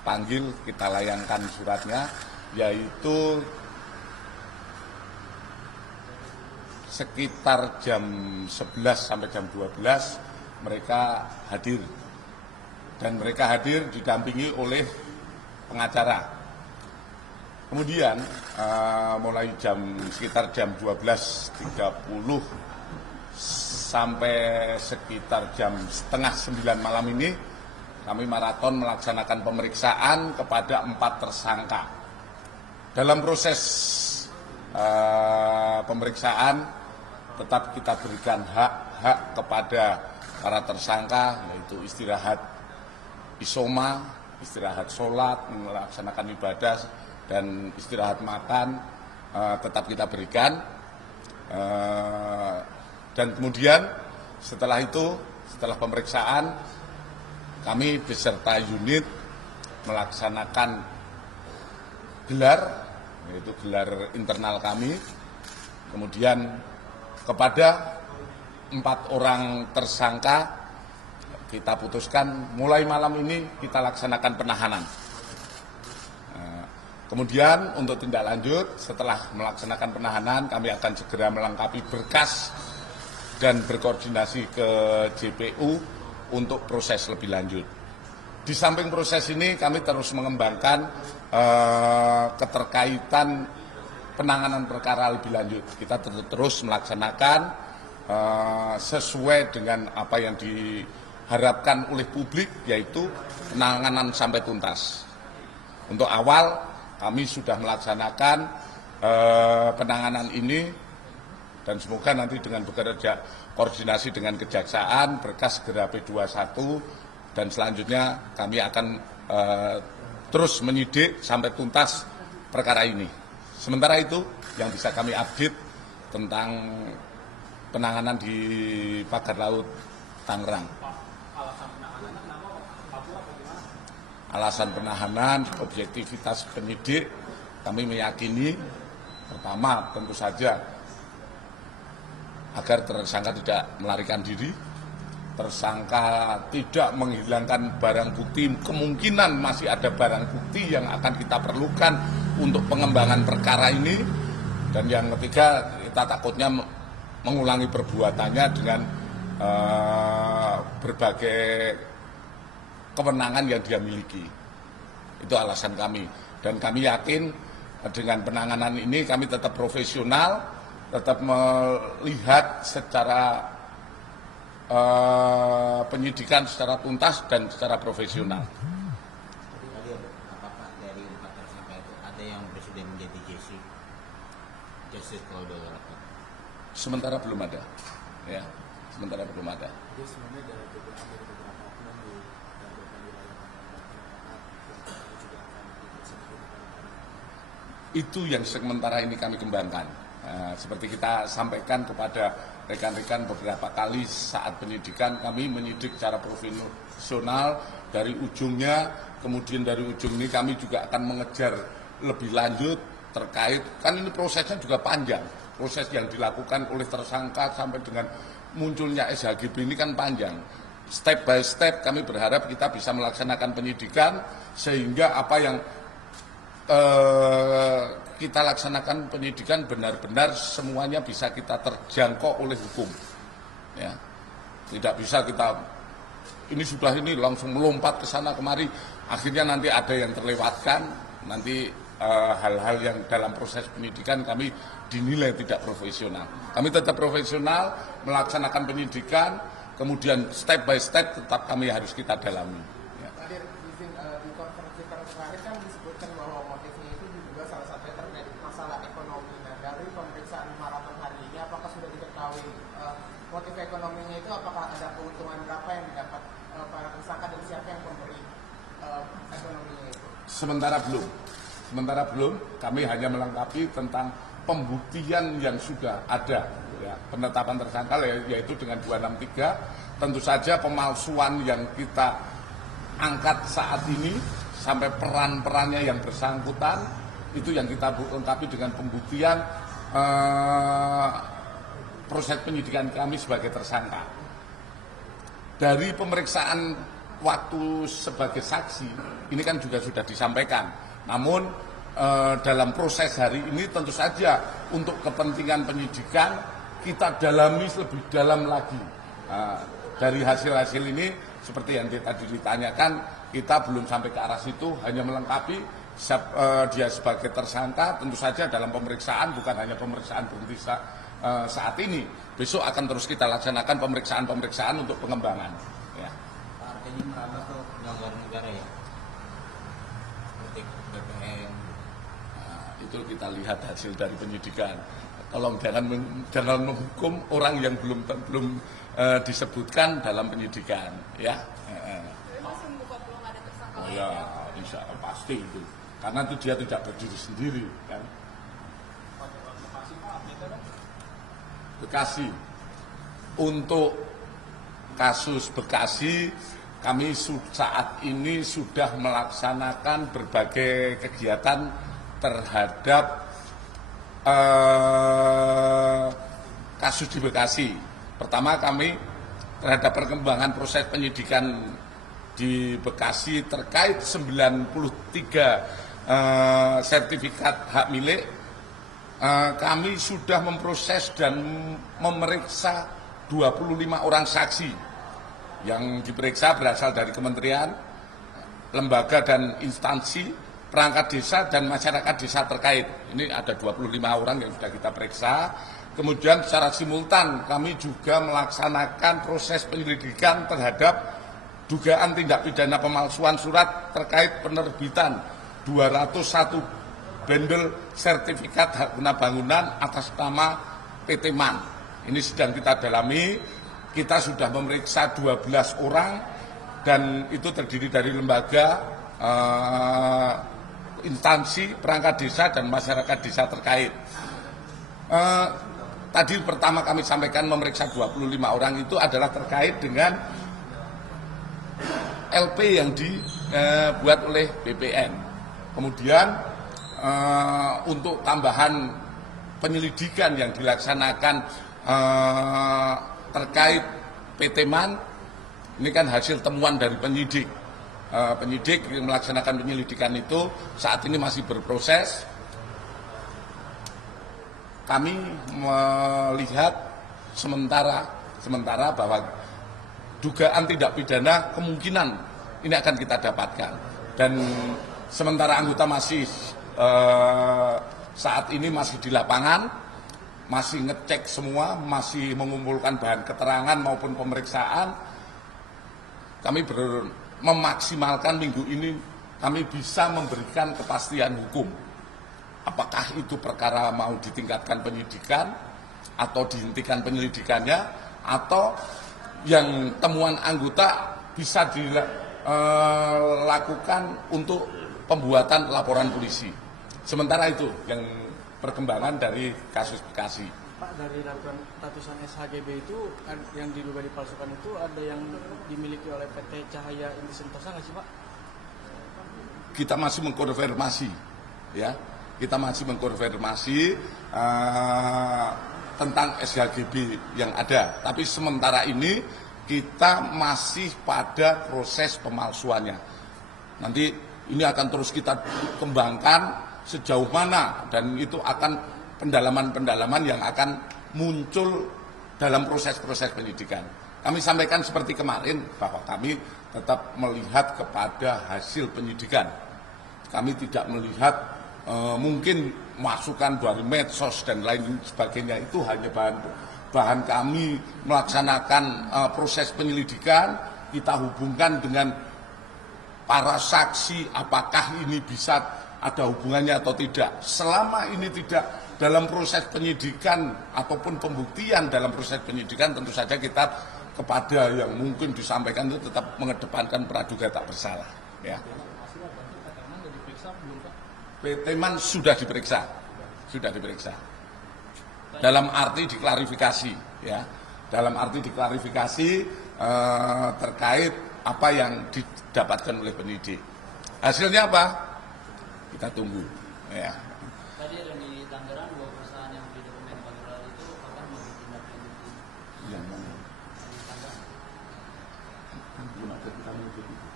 panggil, kita layangkan suratnya, yaitu sekitar jam 11 sampai jam 12 mereka hadir. Dan mereka hadir didampingi oleh pengacara. Kemudian mulai sekitar jam 12.30 sampai sekitar jam setengah 9 malam ini kami maraton melaksanakan pemeriksaan kepada 4 tersangka. Dalam proses pemeriksaan tetap kita berikan hak kepada para tersangka, yaitu istirahat isoma, istirahat sholat, melaksanakan ibadah, dan istirahat makan tetap kita berikan. Dan kemudian setelah itu, setelah pemeriksaan, kami beserta unit melaksanakan gelar, yaitu gelar internal kami. Kemudian kepada 4 orang tersangka kita putuskan mulai malam ini kita laksanakan penahanan. Kemudian untuk tindak lanjut setelah melaksanakan penahanan kami akan segera melengkapi berkas dan berkoordinasi ke JPU untuk proses lebih lanjut. Di samping proses ini kami terus mengembangkan keterkaitan penanganan perkara lebih lanjut. Kita terus melaksanakan sesuai dengan apa yang diharapkan oleh publik, yaitu penanganan sampai tuntas. Untuk awal kami sudah melaksanakan penanganan ini dan semoga nanti dengan bekerja koordinasi dengan kejaksaan berkas segera P21 dan selanjutnya kami akan terus menyidik sampai tuntas perkara ini. Sementara itu yang bisa kami update tentang penanganan di Pagar Laut Tangerang. Alasan penahanan, objektivitas penyidik, kami meyakini pertama tentu saja agar tersangka tidak melarikan diri, tersangka tidak menghilangkan barang bukti, kemungkinan masih ada barang bukti yang akan kita perlukan untuk pengembangan perkara ini, dan yang ketiga kita takutnya mengulangi perbuatannya dengan berbagai kewenangan yang dia miliki. Itu alasan kami, dan kami yakin dengan penanganan ini kami tetap profesional, tetap melihat secara penyidikan secara tuntas dan secara profesional. Apakah dari 4 tersangka itu ada yang sudah menjadi justice collaborator? Sementara belum ada, ya. Sementara belum ada. Jadi sebenarnya dari beberapa oknum di Itu yang sementara ini kami kembangkan. Seperti kita sampaikan kepada rekan-rekan beberapa kali saat penyidikan, kami menyidik secara profesional dari ujungnya, kemudian dari ujung ini kami juga akan mengejar lebih lanjut terkait, kan ini prosesnya juga panjang, proses yang dilakukan oleh tersangka sampai dengan munculnya SHGB ini kan panjang. Step by step kami berharap kita bisa melaksanakan penyidikan sehingga apa yang kita laksanakan penyidikan benar-benar semuanya bisa kita terjangkau oleh hukum. Ya. Tidak bisa kita ini sudah ini langsung melompat ke sana kemari, akhirnya nanti ada yang terlewatkan, nanti hal-hal yang dalam proses penyidikan kami dinilai tidak profesional. Kami tetap profesional melaksanakan penyidikan, kemudian step by step tetap kami harus kita dalami. di konferensi terakhir kan disebutkan bahwa motifnya itu juga salah satunya terkait masalah ekonomi. Nah, dari pemeriksaan maraton hari ini, apakah sudah diketahui motif ekonominya itu, apakah ada keuntungan berapa yang didapat para tersangka dan siapa yang memberi ekonominya itu? Sementara belum, kami hanya melengkapi tentang pembuktian yang sudah ada, ya, penetapan tersangka yaitu dengan 263. Tentu saja pemalsuan yang kita angkat saat ini sampai peran-perannya yang bersangkutan itu yang kita lengkapi dengan pembuktian proses penyidikan kami sebagai tersangka. Dari pemeriksaan waktu sebagai saksi ini kan juga sudah disampaikan. Namun dalam proses hari ini tentu saja untuk kepentingan penyidikan kita dalami lebih dalam lagi. Dari hasil-hasil ini seperti yang tadi ditanyakan, kita belum sampai ke arah situ, hanya melengkapi dia sebagai tersangka. Tentu saja dalam pemeriksaan bukan hanya pemeriksaan berhenti saat ini, besok akan terus kita laksanakan pemeriksaan untuk pengembangan. Ya. Pak, artinya merambah ke negara ya, seperti BPN. Itu kita lihat hasil dari penyidikan. Tolong jangan menghukum orang yang belum disebutkan dalam penyidikan, ya. Masih membuka peluang ada tersangka Oh lain ya, insya Allah pasti itu. Karena itu dia tidak berdiri sendiri, kan. Bekasi. Untuk kasus Bekasi, kami saat ini sudah melaksanakan berbagai kegiatan terhadap kasus di Bekasi. Pertama, kami terhadap perkembangan proses penyidikan di Bekasi terkait 93 sertifikat hak milik, kami sudah memproses dan memeriksa 25 orang saksi yang diperiksa berasal dari kementerian, lembaga dan instansi, perangkat desa dan masyarakat desa terkait. Ini ada 25 orang yang sudah kita periksa. Kemudian secara simultan kami juga melaksanakan proses penyelidikan terhadap dugaan tindak pidana pemalsuan surat terkait penerbitan 201 bendel sertifikat hak guna bangunan atas nama PT MAN. Ini sedang kita dalami. Kita sudah memeriksa 12 orang dan itu terdiri dari lembaga, instansi, perangkat desa dan masyarakat desa terkait. Tadi pertama kami sampaikan memeriksa 25 orang itu adalah terkait dengan LP yang dibuat oleh BPN. Kemudian untuk tambahan penyelidikan yang dilaksanakan terkait PT MAN, ini kan hasil temuan dari penyidik. Penyidik yang melaksanakan penyelidikan itu saat ini masih berproses. Kami melihat sementara bahwa dugaan tindak pidana kemungkinan ini akan kita dapatkan, dan sementara anggota masih saat ini masih di lapangan, masih ngecek semua, masih mengumpulkan bahan keterangan maupun pemeriksaan. Kami memaksimalkan minggu ini kami bisa memberikan kepastian hukum. Apakah itu perkara mau ditingkatkan penyidikan atau dihentikan penyelidikannya, atau yang temuan anggota bisa dilakukan untuk pembuatan laporan polisi. Sementara itu yang perkembangan dari kasus Bekasi. Pak, dari ratusan SHGB itu yang diduga dipalsukan itu ada yang dimiliki oleh PT Cahaya Inti Sentosa nggak sih, Pak? Kita masih mengkonfirmasi, ya. Kita masih mengkonfirmasi tentang SHGB yang ada. Tapi sementara ini kita masih pada proses pemalsuannya. Nanti ini akan terus kita kembangkan sejauh mana, dan itu akan pendalaman-pendalaman yang akan muncul dalam proses-proses penyidikan. Kami sampaikan seperti kemarin bahwa kami tetap melihat kepada hasil penyidikan. Kami tidak melihat mungkin masukan dari medsos dan lain sebagainya itu hanya bahan kami melaksanakan proses penyelidikan. Kita hubungkan dengan para saksi, apakah ini bisa ada hubungannya atau tidak. Selama ini tidak dalam proses penyidikan ataupun pembuktian dalam proses penyidikan, tentu saja kita kepada yang mungkin disampaikan itu tetap mengedepankan praduga tak bersalah. Ya. PT MAN sudah diperiksa, dalam arti diklarifikasi, ya, dalam arti diklarifikasi terkait apa yang didapatkan oleh penyidik. Hasilnya apa? Kita tunggu. Ya. Tadi ada di Tangerang 2 perusahaan yang di dokumen Bangladesh itu akan ditindaklanjuti. Yang mana? Di Tangerang. Belum ada kita menyebut.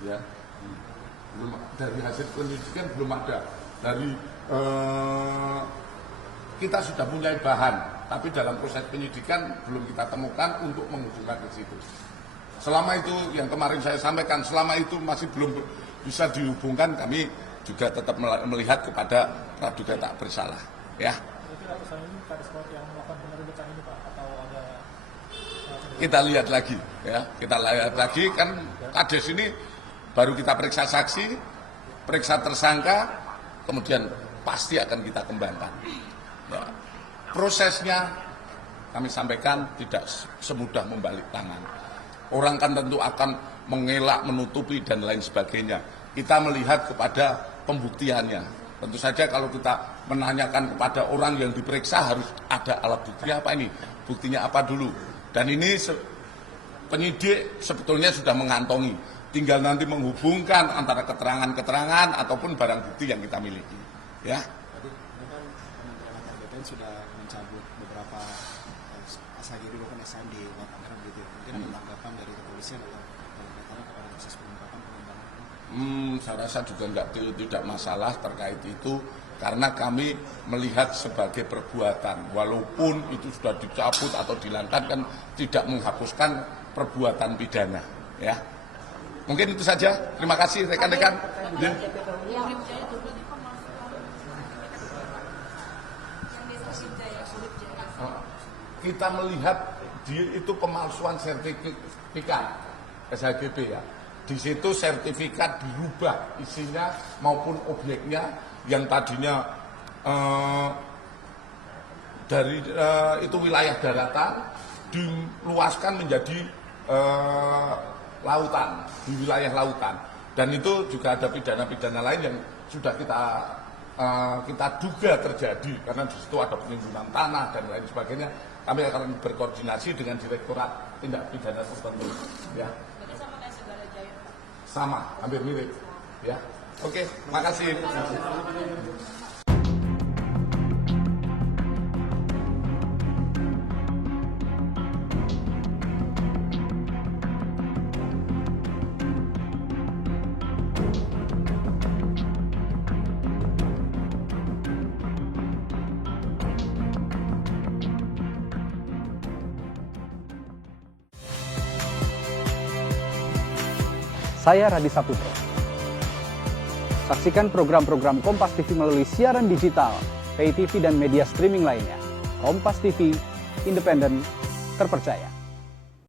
Ya, belum, dari hasil penyidikan belum ada. Dari kita sudah punya bahan, tapi dalam proses penyidikan belum kita temukan untuk menghubungkan ke situ. Selama itu yang kemarin saya sampaikan, selama itu masih belum bisa dihubungkan, kami juga tetap melihat kepada praduga tak bersalah. Ya. Kita lihat lagi, ya. Kita lihat lagi kan kades ini baru kita periksa saksi, periksa tersangka, kemudian pasti akan kita kembangkan. Ya. Prosesnya kami sampaikan tidak semudah membalik tangan. Orang kan tentu akan mengelak, menutupi dan lain sebagainya. Kita melihat kepada pembuktiannya. Tentu saja kalau kita menanyakan kepada orang yang diperiksa harus ada alat bukti apa ini, buktinya apa dulu. Dan ini penyidik sebetulnya sudah mengantongi. Tinggal nanti menghubungkan antara keterangan-keterangan ataupun barang bukti yang kita miliki. Ya. Sudah mencabut beberapa SHGB maupun SM di Tangerang gitu. Mungkin ada tanggapan dari kepolisian atau kaitannya kepada proses pengungkapan pengembangan? Saya rasa juga tidak masalah terkait itu karena kami melihat sebagai perbuatan, walaupun itu sudah dicabut atau dihilangkan kan tidak menghapuskan perbuatan pidana. Ya, mungkin itu saja. Terima kasih rekan-rekan. Kita melihat itu pemalsuan sertifikat SHGB ya. Di situ sertifikat dirubah isinya maupun objeknya yang tadinya dari itu wilayah daratan diluaskan menjadi lautan, di wilayah lautan. Dan itu juga ada pidana-pidana lain yang sudah kita duga terjadi karena di situ ada penimbunan tanah dan lain sebagainya. Kami akan berkoordinasi dengan Direktorat Tindak Pidana tertentu. Ya. Berarti sama kayak Segara Jaya, Pak? Sama, hampir mirip. Ya. Oke, makasih. Saya Radi Saputro. Saksikan program-program Kompas TV melalui siaran digital, pay TV dan media streaming lainnya. Kompas TV, independen, terpercaya.